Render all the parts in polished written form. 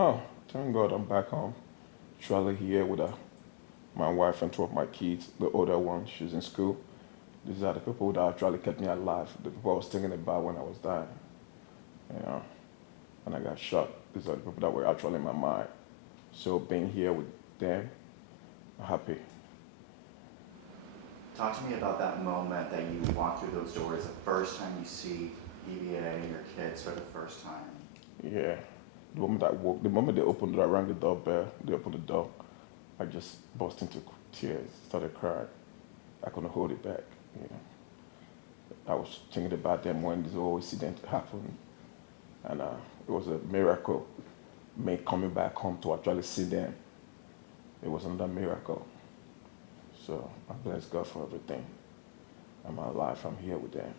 Oh, thank God I'm back home. Actually here with my wife and two of my kids. The older one, she's in school. These are the people that actually kept me alive. The people I was thinking about when I was dying. You know, when I got shot. These are the people that were actually in my mind. So being here with them, I'm happy. Talk to me about that moment that you walk through those doors, the first time you see EVA and your kids for the first time. Yeah. The moment they opened the door, I rang the doorbell, they opened the door, I just burst into tears, started crying. I couldn't hold it back. You know, I was thinking about them when this whole incident happened, and it was a miracle. Me coming back home to actually see them, it was another miracle. So I bless God for everything. I'm alive. I'm here with them.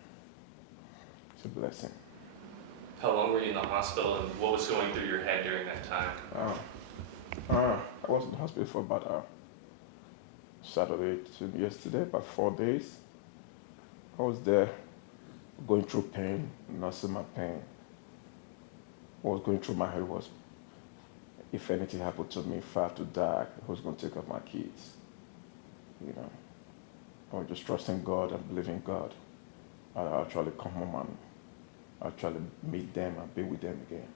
It's a blessing. How long were you in the hospital and what was going through your head during that time? Uh, I was in the hospital for about Saturday to yesterday, about 4 days. I was there going through pain, nursing my pain. What was going through my head was if anything happened to me, if I had to die, who's going to take care of my kids? You know, I was just trusting God and believing God. I actually come home and actually meet them and be with them again.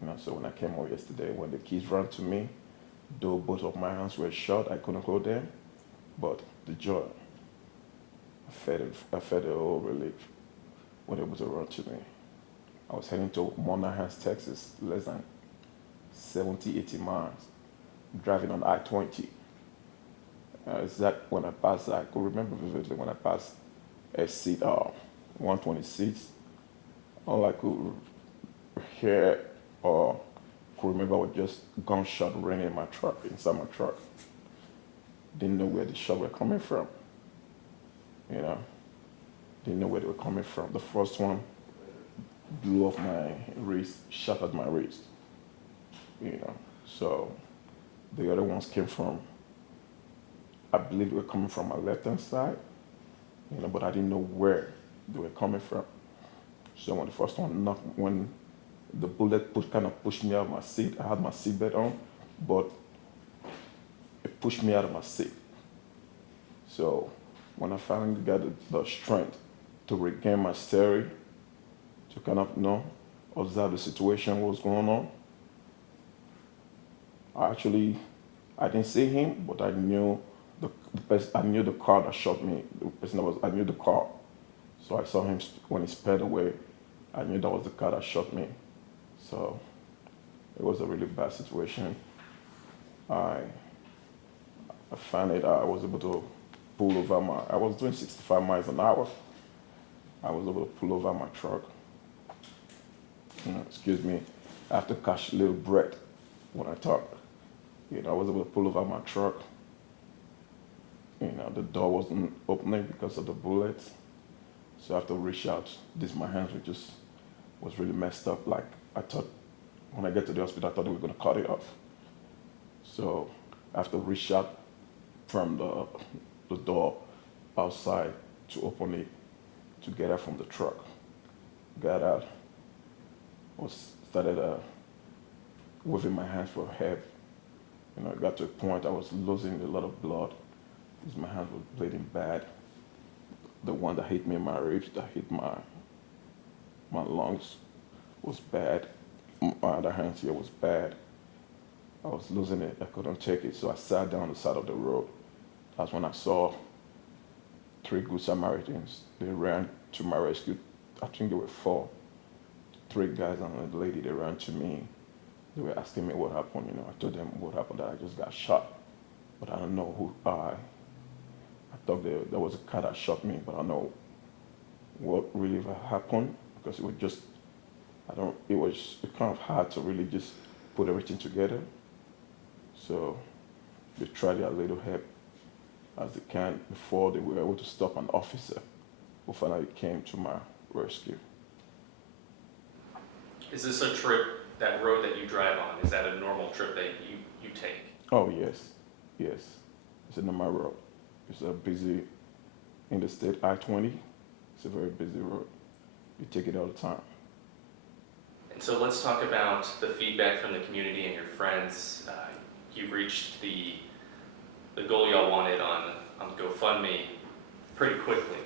You know, so when I came home yesterday, when the kids ran to me, though both of my hands were shut, I couldn't hold them, but the joy, I felt a whole relief when they were able to run to me. I was heading to Monahans, Texas, less than 70, 80 miles, driving on I-20. It's that when I passed, I could remember vividly when I passed a seat 126. All I could hear or could remember was just gunshot ringing in my truck, inside my truck. Didn't know where the shot were coming from. You know, didn't know where they were coming from. The first one blew off my wrist, shattered my wrist. You know, so the other ones came from, I believe they were coming from my left hand side. You know, but I didn't know where they were coming from. So when the first one knocked, when the bullet kind of pushed me out of my seat, I had my seatbelt on, but it pushed me out of my seat. So when I finally got the strength to regain my steering, to kind of observe the situation, what was going on, I didn't see him, but I knew I knew the car that shot me. The person that was, I knew the car. So I saw him when he sped away. I knew that was the car that shot me. So it was a really bad situation. I, I found it. I was able to pull over I was doing 65 miles an hour. I was able to pull over my truck. Excuse me. I have to catch a little breath when I talk. I was able to pull over my truck. The door wasn't opening because of the bullets. So I have to reach out. My hands was really messed up. Like I thought, when I get to the hospital, I thought they were gonna cut it off. So I have to reach out from the door outside to open it to get out from the truck. Got out, started waving my hands for help. It got to a point I was losing a lot of blood because my hands were bleeding bad. The one that hit me in my ribs, that hit my lungs was bad. My other hand here was bad. I was losing it. I couldn't take it. So I sat down on the side of the road. That's when I saw three good Samaritans. They ran to my rescue. I think there were four. Three guys and a lady, they ran to me. They were asking me what happened. I told them what happened, that I just got shot. But I don't know who I thought there was a car that shot me, but I don't know what really happened because it was just, it kind of hard to really just put everything together. So they tried their little help as they can before they were able to stop an officer who finally came to my rescue. Is this a trip, that road that you drive on, is that a normal trip that you take? Oh yes, yes. It's a normal road. It's a busy interstate I-20. It's a very busy road. You take it all the time. And so let's talk about the feedback from the community and your friends. You've reached the goal y'all wanted on GoFundMe pretty quickly.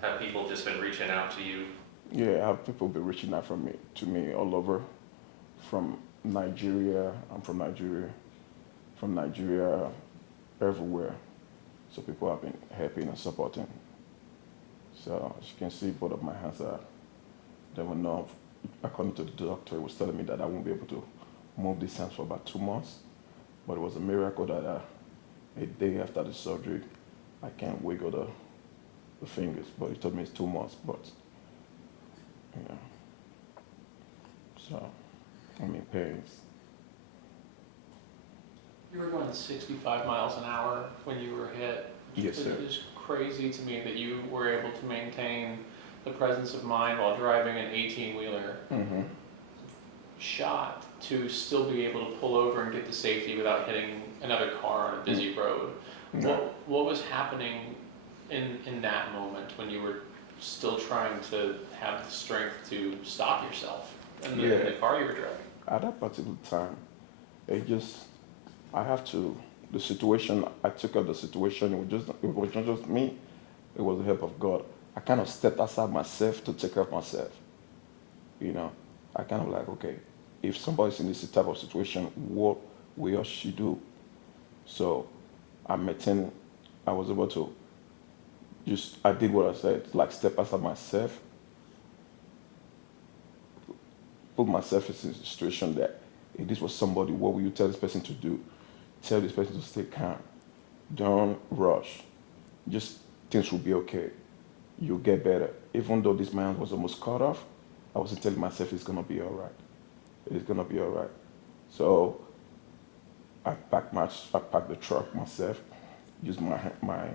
Have people just been reaching out to you? Yeah, I have people be reaching out to me all over, from Nigeria. I'm from Nigeria, everywhere. So people have been helping and supporting. So as you can see, both of my hands are, they were numb. According to the doctor, he was telling me that I won't be able to move these hands for about 2 months. But it was a miracle that a day after the surgery, I can't wiggle the fingers. But he told me it's 2 months. But yeah, so I'm in pains. You were going 65 miles an hour when you were hit. Yes, sir. It is crazy to me that you were able to maintain the presence of mind while driving an 18-wheeler. Mm-hmm. Shot to still be able to pull over and get to safety without hitting another car on a busy road. Yeah. What was happening in that moment when you were still trying to have the strength to stop yourself in the car you were driving? At that particular time, the situation, I took up the situation, it was not just me, it was the help of God. I kind of stepped outside myself to take care of myself. You know, I kind of like, okay, if somebody's in this type of situation, what will she do? So I was able to I did what I said, like step outside myself, put myself in a situation that if this was somebody, what will you tell this person to do? Tell this person to stay calm. Don't rush. Just things will be okay. You'll get better. Even though this man was almost cut off, I was telling myself it's gonna be all right. It's gonna be all right. So I packed the truck myself, used my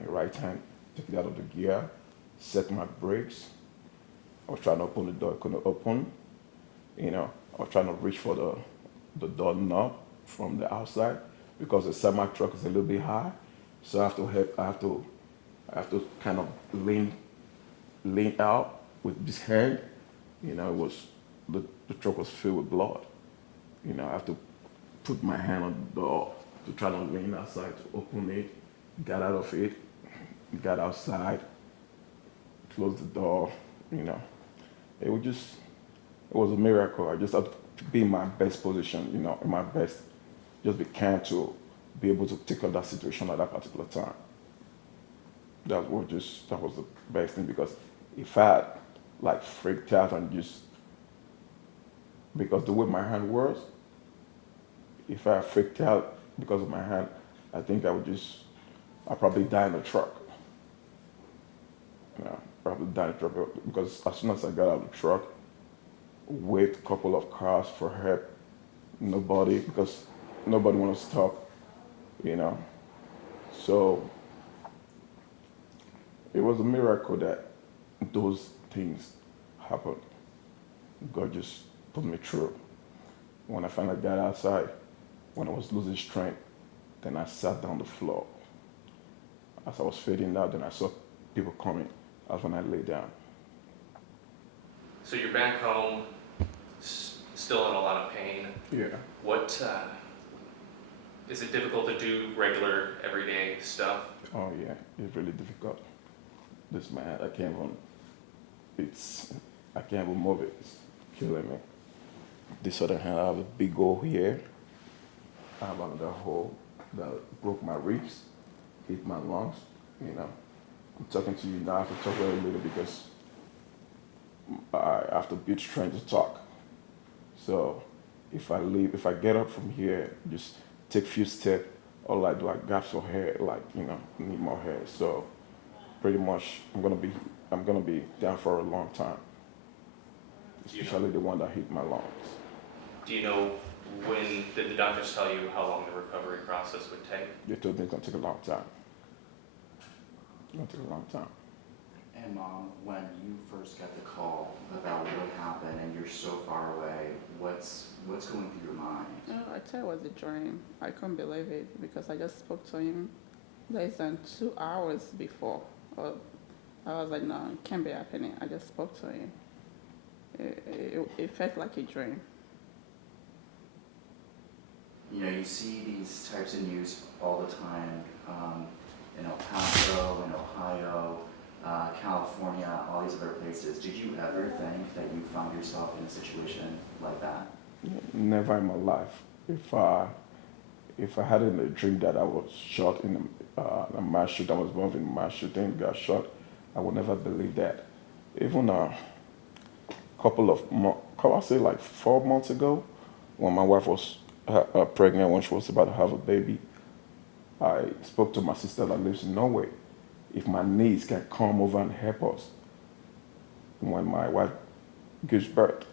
right hand, took it out of the gear, set my brakes. I was trying to open the door, it couldn't open. You know, I was trying to reach for the door knob from the outside because the semi truck is a little bit high. So I have to kind of lean out with this hand. You know, the truck was filled with blood. You know, I have to put my hand on the door to try to lean outside to open it, got out of it, got outside, closed the door, you know. It was a miracle. I just had to be in my best position, you know, in my best, just be calm to be able to take up that situation at that particular time. That was the best thing, because if I had like freaked out and because the way my hand was, if I freaked out because of my hand, I think I'd probably die in the truck. You know, probably die in the truck, because as soon as I got out of the truck, wait a couple of cars for help, because nobody wants to talk, you know. So it was a miracle that those things happened. God just put me through. When I finally got outside, when I was losing strength, then I sat down on the floor. As I was fading out, then I saw people coming. That's when I lay down. So you're back home, still in a lot of pain. Yeah. What is it difficult to do regular, everyday stuff? Oh yeah, it's really difficult. This man, I can't even move it. It's killing me. This other hand, I have a big hole here. I have another hole that broke my ribs, hit my lungs. You know, I'm talking to you now. I have to talk very little because I have to build strength to talk. So if I get up from here, just take a few steps, all I do, I gasp for hair, like, you know, need more hair. So pretty much I'm gonna be down for a long time. Especially the one that hit my lungs. Do you know when did the doctors tell you how long the recovery process would take? They told me it's gonna take a long time. It's gonna take a long time. And Mom, when you first got the call about what happened and you're so far away, what's going through your mind? I thought it was a dream. I couldn't believe it because I just spoke to him less than 2 hours before. I was like, no, it can't be happening. I just spoke to him. It felt like a dream. You know, you see these types of news all the time, in El Paso, in Ohio, California, all these other places. Did you ever think that you found yourself in a situation like that? Never in my life. If I had in a dream that I was shot in a mass shooting, I was involved in a mass shooting, got shot, I would never believe that. Even a couple of months, I say like 4 months ago, when my wife was pregnant, when she was about to have a baby, I spoke to my sister that lives in Norway. If my niece can come over and help us when my wife gives birth.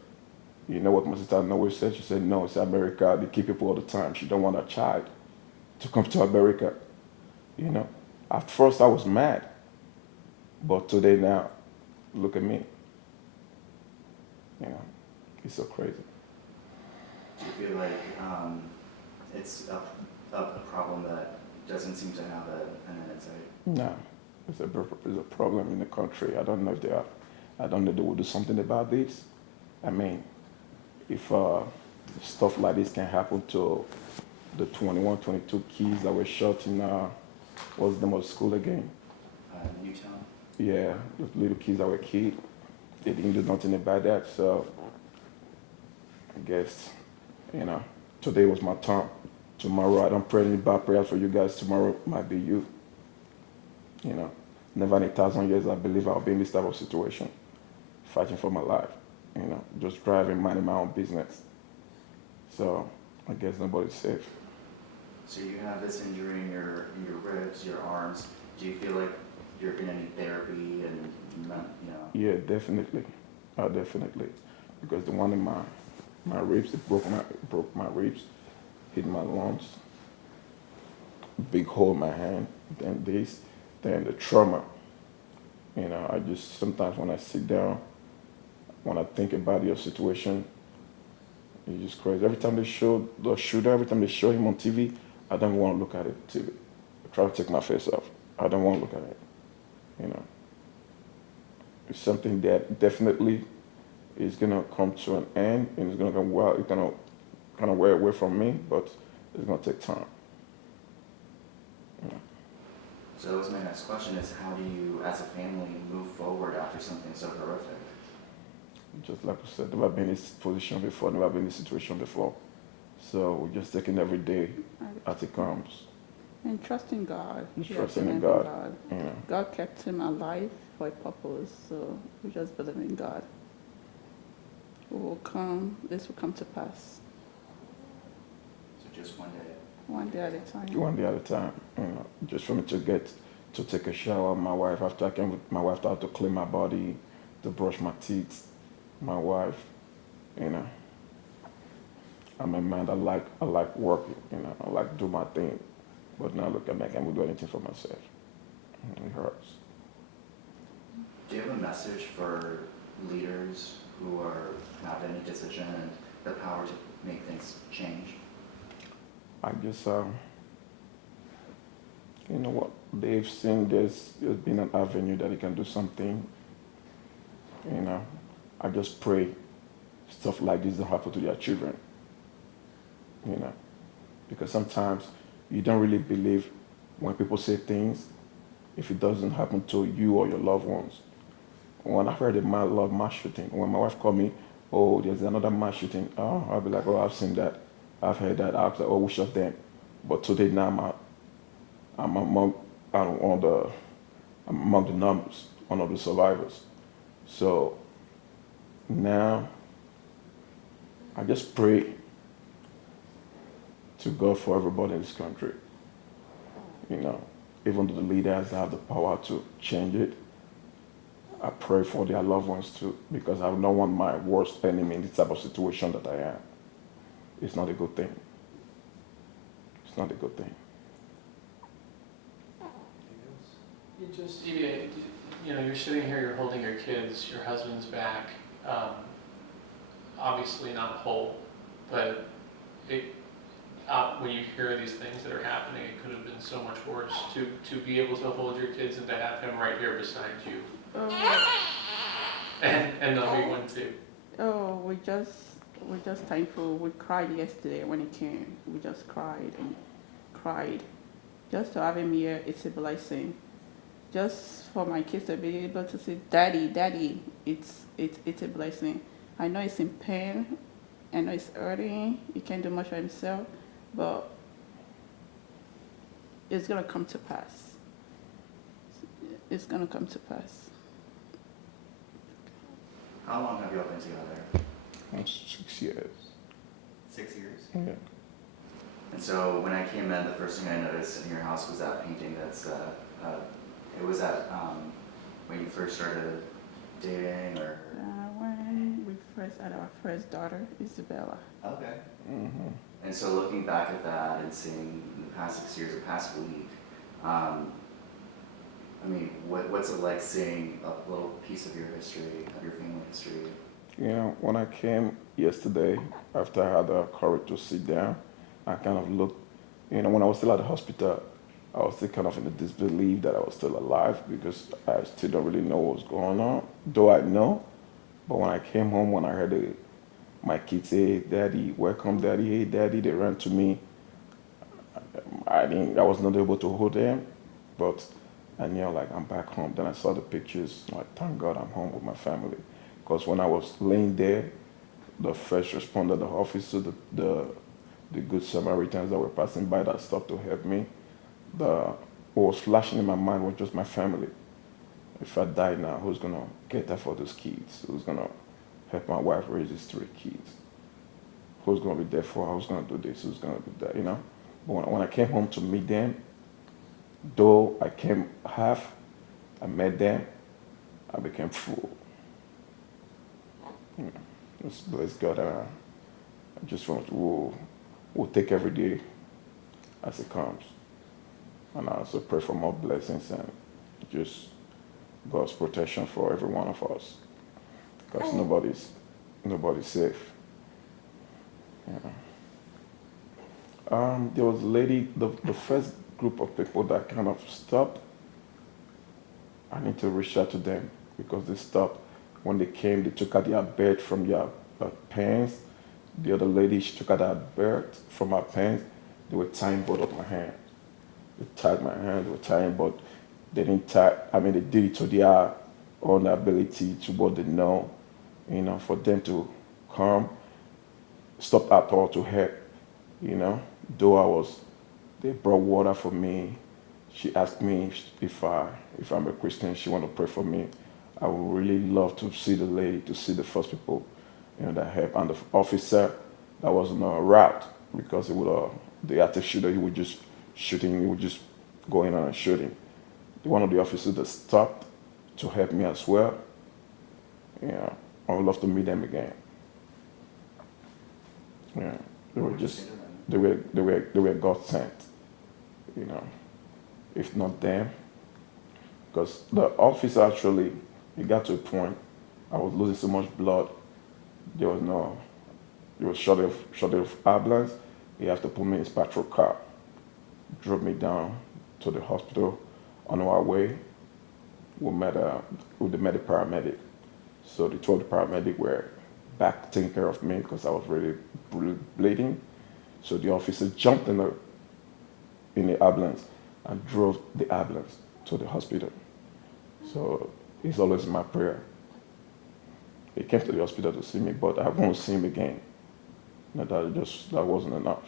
You know what my sister in Norway said? She said, no, it's America. They keep people all the time. She don't want a child to come to America. You know, at first I was mad, but today now, look at me. You know, it's so crazy. Do you feel like it's a problem that doesn't seem to have an end in sight? No, it's a problem in the country. I don't know if they are. I don't know if they will do something about this. I mean, if stuff like this can happen to the 21, 22 kids that were shot in, what's the name of the school again? Newtown? Yeah, the little kids that were killed. They didn't do nothing about that, so I guess, you know, today was my turn. Tomorrow, I don't pray any bad prayers for you guys. Tomorrow might be you. You know, never in 1,000 years I believe I'll be in this type of situation, fighting for my life. You know, just driving, minding my own business. So I guess nobody's safe. So you have this injury in your ribs, your arms. Do you feel like you're gonna need therapy and, you know? Yeah, definitely. Definitely. Because the one in my ribs, it broke my ribs, hit my lungs, big hole in my hand, then the trauma. You know, I just sometimes when I sit down, when I think about your situation, it's just crazy. Every time they show the shooter, every time they show him on TV, I don't want to look at it. TV. I try to take my face off. I don't want to look at it. You know, it's something that definitely is gonna come to an end, and it's gonna go well. It's gonna kind of wear away from me, but it's gonna take time. You know. So that was my next question: is how do you, as a family, move forward after something so horrific? Just like I said, never been in this position before, never been in this situation before. So we're just taking every day as it comes. And trusting God. Just We have to trusting in believe God. You know. God kept him alive for a purpose, so we just believe in God. This will come to pass. So just one day. One day at a time. One day at a time. You know, just for me to take a shower. My wife I have to clean my body, to brush my teeth. My wife, you know. I'm a man that I like working. You know, I like do my thing. But now look at me, I can't do anything for myself. It hurts. Do you have a message for leaders who have any decision and the power to make things change? I guess, you know what, they've seen there's been an avenue that they can do something. You know, I just pray stuff like this don't happen to their children. You know, because sometimes you don't really believe when people say things if it doesn't happen to you or your loved ones. When I heard a mass shooting, when my wife called me, oh, there's another mass shooting, I'll be like, oh, I've seen that, I've heard that, I'll be like, oh, which of them? But today now I'm among the numbers, one of the survivors. So now I just pray to God for everybody in this country. You know, even though the leaders have the power to change it, I pray for their loved ones too, because I don't want my worst enemy in this type of situation that I am. It's not a good thing. It's not a good thing. You know, you're sitting here, you're holding your kids, your husband's back, obviously not whole, but when you hear these things that are happening, it could have been so much worse. To be able to hold your kids and to have him right here beside you, and they'll be one too. Oh, we're just thankful. We cried yesterday when he came. We just cried and cried. Just to have him here, it's a blessing. Just for my kids to be able to say, "Daddy, Daddy," it's a blessing. I know he's in pain. I know he's hurting. He can't do much for himself, but it's gonna come to pass. It's gonna come to pass. How long have you all been together? 6 years. 6 years? Yeah. And so when I came in, the first thing I noticed in your house was that painting that's, it was at, when you first started dating or? When we first had our first daughter, Isabella. Okay. Mm-hmm. And so looking back at that and seeing the past 6 years, the past week, I mean, what's it like seeing a little piece of your history, of your family history? You know, when I came yesterday, after I had the courage to sit down, I kind of looked, you know, when I was still at the hospital, I was still kind of in the disbelief that I was still alive because I still don't really know what was going on, though I know. But when I came home, when I heard my kids say, "Hey, Daddy, welcome, Daddy, hey, Daddy," they ran to me. I was not able to hold them, but I knew like I'm back home. Then I saw the pictures, like thank God I'm home with my family. Because when I was laying there, the first responder, the officer, the good Samaritans that were passing by that stopped to help me, what was flashing in my mind was just my family. If I die now, who's gonna get that for those kids? Who's gonna help my wife raise these 3 kids? Who's gonna be there for her? Who's gonna do this? Who's gonna do that? You know? But when I came home to meet them, though I came half, I met them, I became full. You know, just bless God. I just want to, we'll take every day as it comes. And I also pray for more blessings and just God's protection for every one of us. Because nobody's safe. Yeah. There was a lady, the first group of people that kind of stopped. I need to reach out to them because they stopped. When they came, they took out their belt from their pants. The other lady, she took out her belt from her pants. They were tying both of my hands. They tied my hands, they were tying, but they didn't tie, I mean, they did it to their own ability, to what they know, you know, for them to come, stop at all to help, you know. Though they brought water for me. She asked me if I'm a Christian, she want to pray for me. I would really love to see the lady, to see the first people, you know, that help. And the officer that was on a route because the active shooter, he would just go in and shooting. One of the officers that stopped to help me as well. Yeah, I would love to meet them again. Yeah, they were God sent, you know. If not them, because the officer actually, it got to a point, I was losing so much blood, there was short of ambulance. He had to put me in his patrol car, drove me down to the hospital. On our way, we met the paramedic. So the 2 paramedic were back taking care of me because I was really bleeding. So the officer jumped in the ambulance and drove the ambulance to the hospital. So he's always in my prayer. He came to the hospital to see me, but I won't see him again. That wasn't enough.